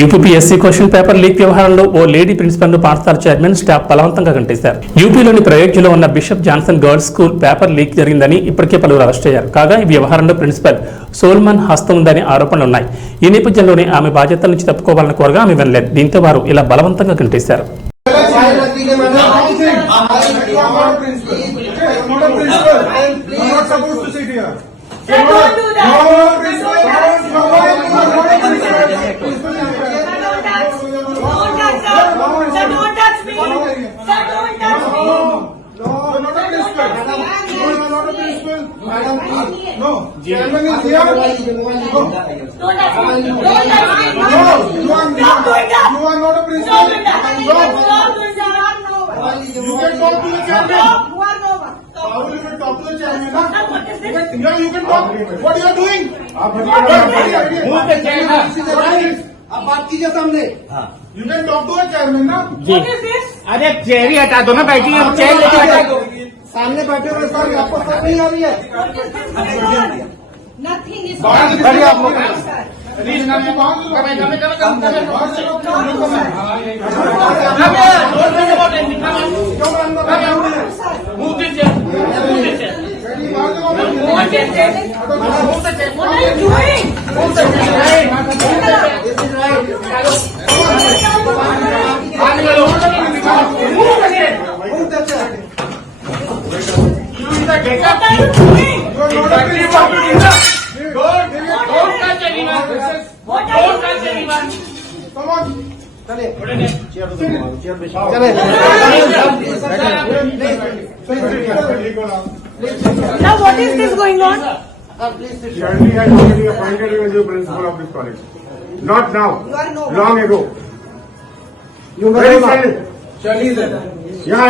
UPSC question paper leak వ్యవహారంలో ఓ lady principal ను పాఠశాల చైర్మన్ స్టాఫ్ బలవంతంగా గంటేశారు. యూపీలోని ప్రయోగ్యలో ఉన్న bishop Johnson girls school paper leak జరిగిందని ఇప్పటికే పలువురు అరెస్ట్ అయ్యారు. కాగా ఈ వ్యవహారంలో ప్రిన్సిపల్ సోల్మన్ హస్తం ఉందని ఆరోపణలు ఉన్నాయి. ఈ నేపథ్యంలోనే ఆమె బాధ్యతల నుంచి తప్పుకోవాలని కోరగా ఆమె వినలేదు. దీంతో వారు ఇలా బలవంతంగా గంటేశారు. No, chairman is here. No, you are not a principal. No, you can talk to the chairman. How will you talk to the chairman? Yeah, you can talk. What you are doing? Move the chairman. आप बात कीजिए सामने. You can talk to the chairman ना. अरे chair ही हटा दो ना, बैठी है चेयर लेके हटा दो. सामने बैठे हुए सर आपको सब नहीं आ रही है. Nothing is करिए आप लोग. What are you doing? Now what is this going on? Shirley has already appointed you as the principal of this college. Not now. Long ago. You Very are silent. Shirley is there. यहाँ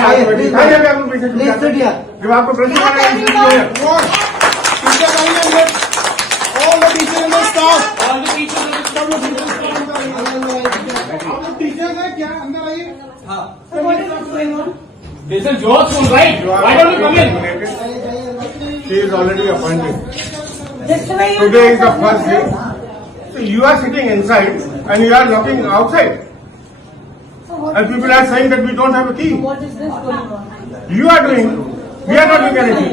जब आपको प्रश्न All the teachers and the staff. All the teachers and सब लोग teachers हैं क्या अंदर आइए. So what is going on? This is your school, right? Why don't you come in? She is already appointed. This way you Today is the first day. So you are sitting inside and you are looking outside. And people are saying that we don't have a key. What is this going on? You are doing. We are not doing anything.